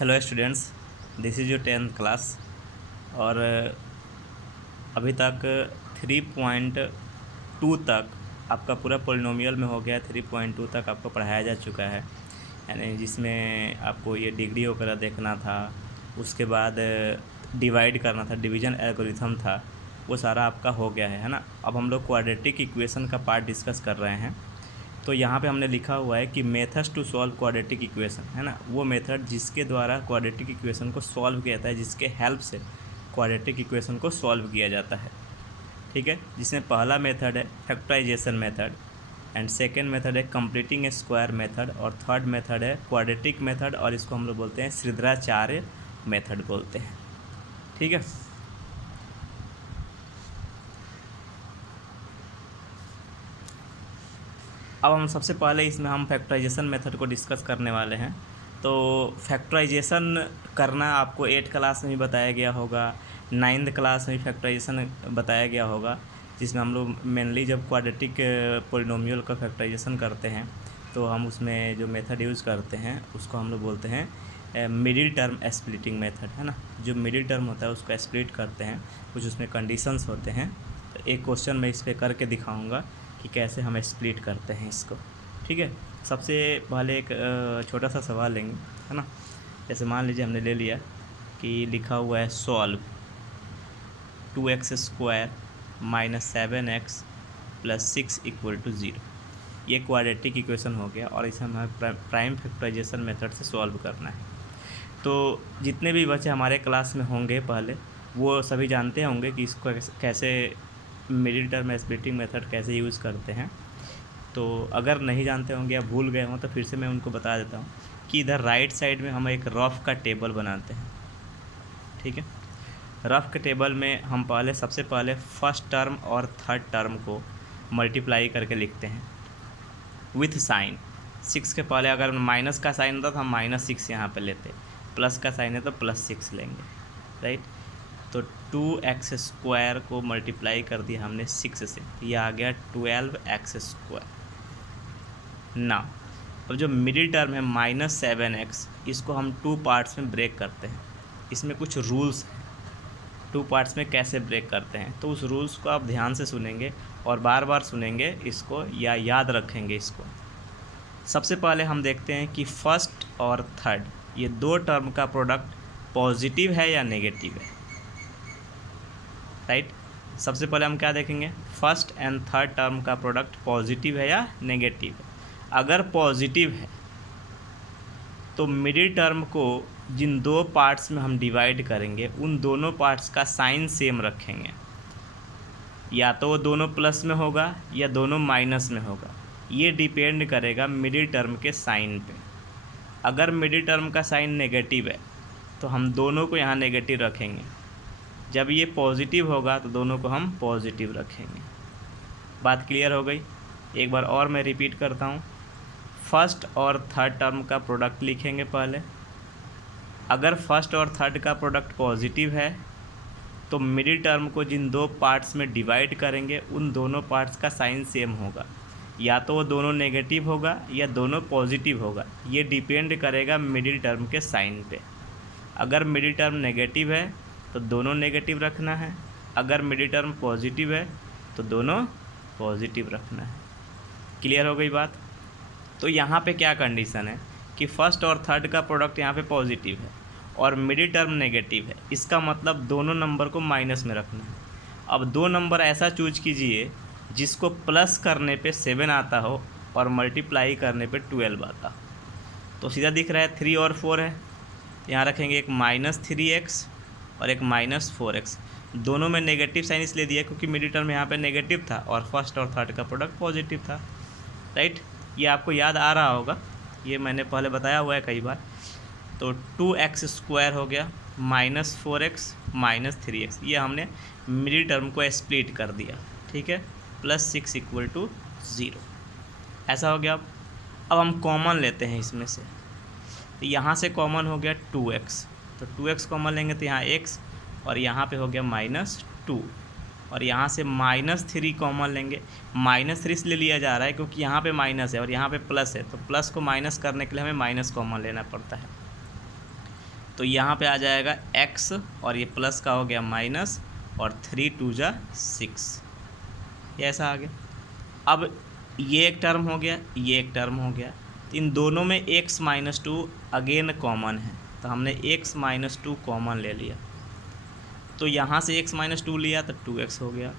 Hello students, this is your 10th class. और अभी तक 3.2 तक आपका पूरा पोलिनोमियल में हो गया। 3.2 तक आपको पढ़ाया जा चुका है, यानी जिसमें आपको ये डिग्री वगैरह देखना था, उसके बाद डिवाइड करना था, डिवीज़न एल्गोरिथम था, वो सारा आपका हो गया है ना। अब हम लोग क्वाड्रेटिक इक्वेशन का पार्ट डिस्कस कर रहे हैं। तो यहाँ पे हमने लिखा हुआ है कि methods to solve quadratic equation, है ना, वो मेथड जिसके द्वारा क्वाड्रेटिक इक्वेशन को सॉल्व किया जाता है, जिसके हेल्प से क्वाड्रेटिक इक्वेशन को सॉल्व किया जाता है। ठीक है, जिसमें पहला मेथड है factorisation method, and second method है कंप्लीटिंग ए स्क्वायर मेथड, और थर्ड मेथड है क्वाड्रेटिक मेथड, और इसको हम लोग बोलते हैं श्रीधराचार्य मेथड बोलते हैं। ठीक है, अब हम सबसे पहले इसमें हम फैक्टराइजेशन मेथड को डिस्कस करने वाले हैं। तो फैक्टराइजेशन करना आपको 8th क्लास में भी बताया गया होगा, 9th क्लास में भी फैक्टराइजेशन बताया गया होगा, जिसमें हम लोग मेनली जब क्वाड्रेटिक पोलिनोमियल का फैक्टराइजेशन करते हैं तो हम उसमें जो मेथड यूज़ करते हैं उसको हम लोग बोलते हैं मिडिल टर्म स्प्लिटिंग मेथड, है ना। जो मिडिल टर्म होता है उसको स्प्लिट करते हैं, कुछ उसमें कंडीशंस होते हैं। तो एक क्वेश्चन मैं इस पर करके दिखाऊंगा कि कैसे हम स्प्लिट करते हैं इसको। ठीक है, सबसे पहले एक छोटा सा सवाल लेंगे, है ना। जैसे मान लीजिए हमने ले लिया कि लिखा हुआ है सॉल्व 2x² - 7x + 6 = 0। ये क्वाड्रेटिक इक्वेशन हो गया और इसे हमें प्राइम फैक्टराइजेशन मेथड से सॉल्व करना है। तो जितने भी बच्चे हमारे क्लास में होंगे पहले, वो सभी जानते होंगे कि इसको कैसे मिडिल टर्म स्प्लिटिंग मेथड कैसे यूज़ करते हैं। तो अगर नहीं जानते होंगे या भूल गए हों तो फिर से मैं उनको बता देता हूँ कि इधर राइट साइड में हम एक रफ का टेबल बनाते हैं। ठीक है, रफ के टेबल में हम सबसे पहले फर्स्ट टर्म और थर्ड टर्म को मल्टीप्लाई करके लिखते हैं विथ साइन। 6 के पहले अगर माइनस का साइन होता तो हम -6 यहाँ पे लेते, प्लस का साइन है तो +6 लेंगे, राइट। तो 2x² को मल्टीप्लाई कर दिया हमने 6 से, ये आ गया 12x²। ना अब जो मिडिल टर्म है -7x, इसको हम 2 पार्ट्स में ब्रेक करते हैं। इसमें कुछ रूल्स हैं, 2 पार्ट्स में कैसे ब्रेक करते हैं, तो उस रूल्स को आप ध्यान से सुनेंगे और बार बार सुनेंगे इसको या याद रखेंगे इसको। सबसे पहले हम देखते हैं कि फर्स्ट और थर्ड ये 2 टर्म का प्रोडक्ट पॉजिटिव है या नेगेटिव है, राइट। सबसे पहले हम क्या देखेंगे, फर्स्ट एंड थर्ड टर्म का प्रोडक्ट पॉजिटिव है या नेगेटिव है। अगर पॉजिटिव है तो मिडिल टर्म को जिन 2 पार्ट्स में हम डिवाइड करेंगे उन दोनों पार्ट्स का साइन सेम रखेंगे, या तो वो दोनों प्लस में होगा या दोनों माइनस में होगा। ये डिपेंड करेगा मिडिल टर्म के साइन पे। अगर मिडिल टर्म का साइन नेगेटिव है तो हम दोनों को यहाँ नेगेटिव रखेंगे, जब ये पॉजिटिव होगा तो दोनों को हम पॉजिटिव रखेंगे। बात क्लियर हो गई। एक बार और मैं रिपीट करता हूँ, फर्स्ट और थर्ड टर्म का प्रोडक्ट लिखेंगे पहले। अगर फर्स्ट और थर्ड का प्रोडक्ट पॉजिटिव है तो मिडिल टर्म को जिन 2 पार्ट्स में डिवाइड करेंगे उन दोनों पार्ट्स का साइन सेम होगा, या तो वो दोनों नेगेटिव होगा या दोनों पॉजिटिव होगा। ये डिपेंड करेगा मिडिल टर्म के साइन पे। अगर मिडिल टर्म नेगेटिव है तो दोनों नेगेटिव रखना है, अगर मिडिल टर्म पॉजिटिव है तो दोनों पॉजिटिव रखना है। क्लियर हो गई बात। तो यहाँ पे क्या कंडीशन है कि फर्स्ट और थर्ड का प्रोडक्ट यहाँ पे पॉजिटिव है और मिडिल टर्म नेगेटिव है, इसका मतलब दोनों नंबर को माइनस में रखना है। अब 2 नंबर ऐसा चूज कीजिए जिसको प्लस करने पे 7 आता हो और मल्टीप्लाई करने पे 12 आता हो। तो सीधा दिख रहा है 3 और 4 है, यहाँ रखेंगे एक -3x और एक -4x। दोनों में नेगेटिव साइन इसलिए दिया क्योंकि मिडिल टर्म यहाँ पे नेगेटिव था और फर्स्ट और थर्ड का प्रोडक्ट पॉजिटिव था, राइट। ये आपको याद आ रहा होगा, ये मैंने पहले बताया हुआ है कई बार। तो 2x² हो गया, -4x -3x, ये हमने मिडिल टर्म को स्प्लिट कर दिया, ठीक है, +6 = 0। ऐसा हो गया। अब हम कॉमन लेते हैं इसमें से, तो यहाँ से कॉमन हो गया 2x, तो 2x कॉमन लेंगे तो यहाँ x और यहाँ पे हो गया -2, और यहाँ से -3 कॉमन लेंगे। -3 इसलिए लिया जा रहा है क्योंकि यहाँ पे माइनस है और यहाँ पे प्लस है, तो प्लस को माइनस करने के लिए हमें माइनस कॉमन लेना पड़ता है। तो यहाँ पे आ जाएगा x और ये प्लस का हो गया माइनस और 3 2 जा 6, ये ऐसा आ गया। अब ये एक टर्म हो गया, ये एक टर्म हो गया, तो इन दोनों में x माइनस 2 अगेन कॉमन है, तो हमने x माइनस 2 कॉमन ले लिया, तो यहाँ से x माइनस 2 लिया तो 2x हो गया,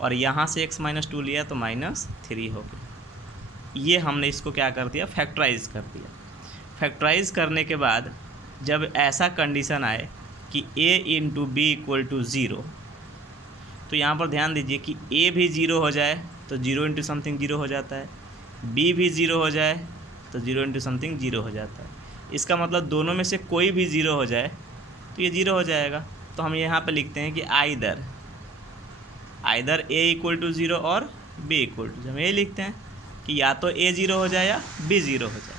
और यहाँ से x माइनस 2 लिया तो -3 हो गया। ये हमने इसको क्या कर दिया, फैक्टराइज कर दिया। फैक्टराइज करने के बाद जब ऐसा कंडीशन आए कि a into B equal to 0, तो यहाँ पर ध्यान दीजिए कि a भी 0 हो जाए तो 0 इंटू समथिंग 0 हो जाता है, b भी 0 हो जाए तो 0 इंटू समथिंग 0 हो जाता है। इसका मतलब दोनों में से कोई भी 0 हो जाए तो ये 0 हो जाएगा। तो हम यहाँ पे लिखते हैं कि आइदर a इक्वल टू 0 और b इक्वल टू 0, हम ये लिखते हैं कि या तो a 0 हो जाए या b 0 हो जाए।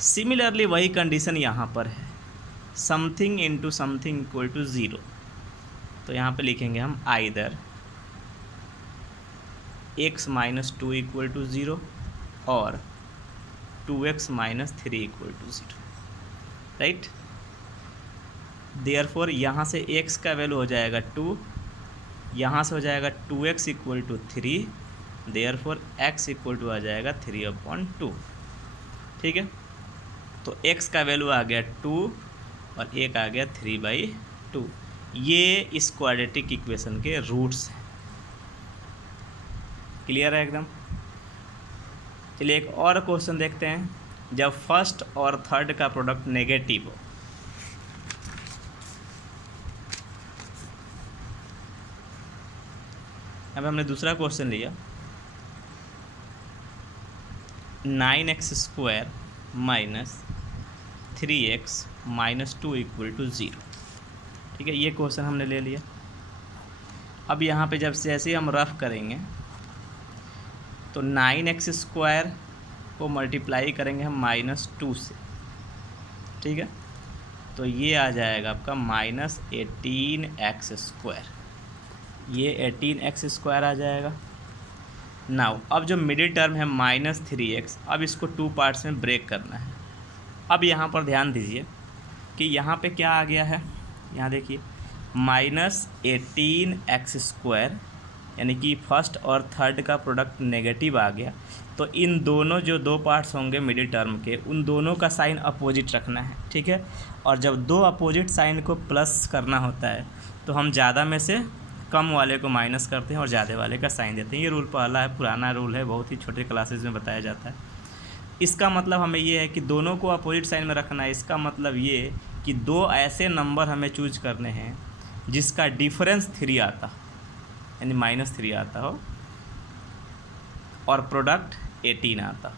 सिमिलरली वही कंडीशन यहाँ पर है, something into something equal to 0, तो यहाँ पे लिखेंगे हम either x minus 2 equal to 0 और 2x minus 3 equal to 0, right. Therefore यहाँ से x का वैल्यू हो जाएगा 2, यहाँ से हो जाएगा 2x equal to 3, therefore x equal to आ जाएगा 3/2, ठीक है। तो x का वैल्यू आ गया 2 और एक आ गया 3/2। ये इस क्वाड्रेटिक इक्वेशन के रूट्स हैं। क्लियर है एकदम। चलिए एक और क्वेश्चन देखते हैं, जब फर्स्ट और थर्ड का प्रोडक्ट नेगेटिव हो। अब हमने दूसरा क्वेश्चन लिया, 9x² minus 3x minus 2 equal to 0, ठीक है। ये क्वेश्चन हमने ले लिया। अब यहाँ पे जब जैसे ही हम रफ करेंगे तो 9x² को मल्टीप्लाई करेंगे हम -2 से, ठीक है। तो ये आ जाएगा आपका -18x², ये 18x² आ जाएगा। नाउ अब जो मिडिल टर्म है -3x, अब इसको 2 पार्ट्स में ब्रेक करना है। अब यहाँ पर ध्यान दीजिए कि यहाँ पे क्या आ गया है, यहाँ देखिए -18x², यानी कि फर्स्ट और थर्ड का प्रोडक्ट नेगेटिव आ गया। तो इन दोनों जो 2 पार्ट्स होंगे मिडिल टर्म के, उन दोनों का साइन अपोजिट रखना है, ठीक है। और जब 2 अपोजिट साइन को प्लस करना होता है तो हम ज़्यादा में से कम वाले को माइनस करते हैं और ज़्यादा वाले का साइन देते हैं। ये रूल पहला है, पुराना रूल है, बहुत ही छोटे क्लासेस में बताया जाता है। इसका मतलब हमें ये है कि दोनों को अपोजिट साइन में रखना है। इसका मतलब ये कि 2 ऐसे नंबर हमें चूज करने हैं जिसका डिफरेंस 3 आता, यानी -3 आता हो, और प्रोडक्ट 18 आता।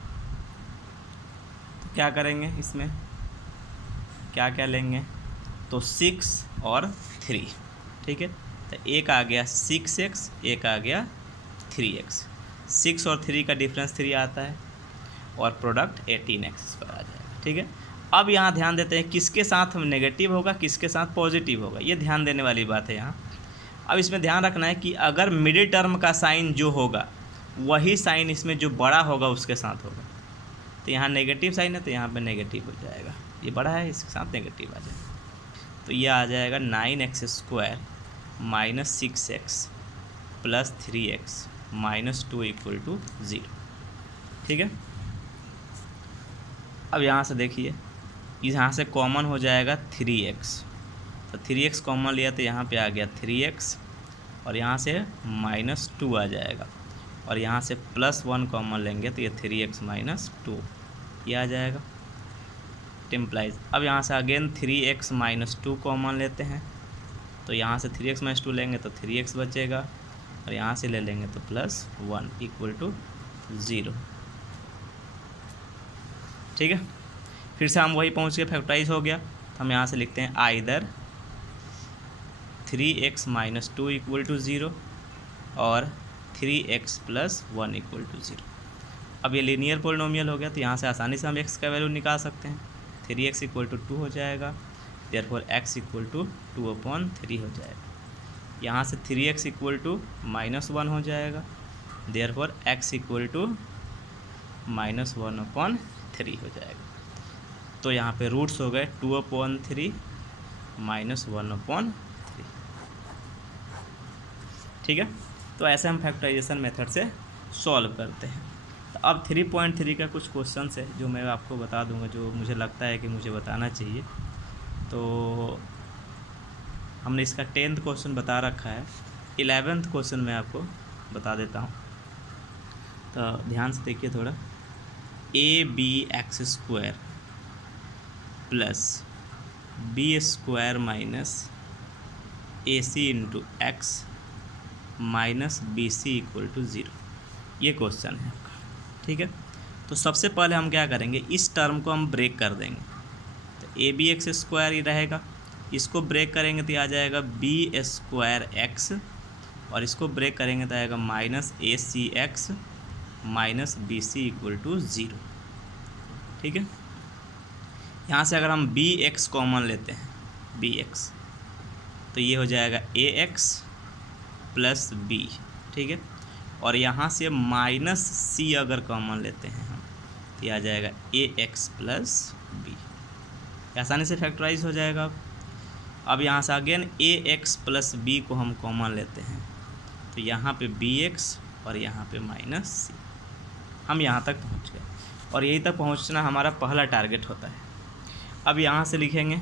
तो क्या करेंगे, इसमें क्या क्या लेंगे, तो 6 और 3, ठीक है। तो एक आ गया 6x, एक आ गया 3x। 6 और 3 का डिफरेंस 3 आता है और प्रोडक्ट 18x² आ जाएगा, ठीक है। अब यहाँ ध्यान देते हैं किसके साथ नेगेटिव होगा, किसके साथ पॉजिटिव होगा, ये ध्यान देने वाली बात है यहाँ। अब इसमें ध्यान रखना है कि अगर मिडिल टर्म का साइन जो होगा वही साइन इसमें जो बड़ा होगा उसके साथ होगा। तो यहाँ नेगेटिव साइन है तो यहाँ पे नेगेटिव हो जाएगा, ये बड़ा है इसके साथ नेगेटिव आ जाएगा। तो ये आ जाएगा 9x² minus 6x plus 3x minus 2 equal to 0, ठीक है। अब यहाँ से देखिए, यहाँ से कॉमन हो जाएगा 3x, तो 3x कॉमन लिया तो यहाँ पे आ गया 3x, और यहाँ से -2 आ जाएगा, और यहाँ से +1 कॉमन लेंगे तो ये 3x माइनस 2 ये आ जाएगा, टिम्प्लाइज। अब यहाँ से अगेन 3x माइनस 2 कॉमन लेते हैं, तो यहाँ से 3x माइनस 2 लेंगे तो 3x बचेगा, और यहाँ से ले लेंगे तो +1 इक्वल टू 0, ठीक है। फिर से हम वही पहुँच के फैक्टराइज हो गया, तो हम यहाँ से लिखते हैं either 3x minus 2 equal to 0 और 3x प्लस 1 इक्वल टू 0। अब ये लीनियर पोलिनोमियल हो गया, तो यहाँ से आसानी से हम x का वैल्यू निकाल सकते हैं। 3x इक्वल टू 2 हो जाएगा, देयरफॉर x इक्वल टू 2/3 हो जाएगा। यहाँ से 3x इक्वल टू -1 हो जाएगा, देयरफॉर x इक्वल टू -1/3 हो जाएगा। तो यहाँ पे रूट्स हो गए 2/3 माइनस 1/3। ठीक है, तो ऐसे हम फैक्टराइजेशन मेथड से सॉल्व करते हैं। तो अब 3.3 का कुछ क्वेश्चन है जो मैं आपको बता दूंगा, जो मुझे लगता है कि मुझे बताना चाहिए। तो हमने इसका 10th क्वेश्चन बता रखा है, 11th क्वेश्चन मैं आपको बता देता हूँ। तो ध्यान से देखिए थोड़ा। AB² plus B² minus AC into x minus BC equal to 0, ये क्वेश्चन है आपका। ठीक है, तो सबसे पहले हम क्या करेंगे, इस टर्म को हम ब्रेक कर देंगे। तो ABX² ही रहेगा, इसको ब्रेक करेंगे तो आ जाएगा B²x, और इसको ब्रेक करेंगे तो आएगा minus ACX minus BC equal to 0। ठीक है, यहाँ से अगर हम BX कॉमन लेते हैं, BX, तो ये हो जाएगा AX प्लस B। ठीक है, और यहाँ से माइनस C अगर कॉमन लेते हैं हम, तो ये आ जाएगा AX प्लस B। आसानी से फैक्टराइज हो जाएगा। अब यहाँ से अगेन AX प्लस B को हम कॉमन लेते हैं, तो यहाँ पे BX और यहाँ पे माइनस C। हम यहाँ तक पहुँच गए, और यहीं तक पहुँचना हमारा पहला टारगेट होता है। अब यहाँ से लिखेंगे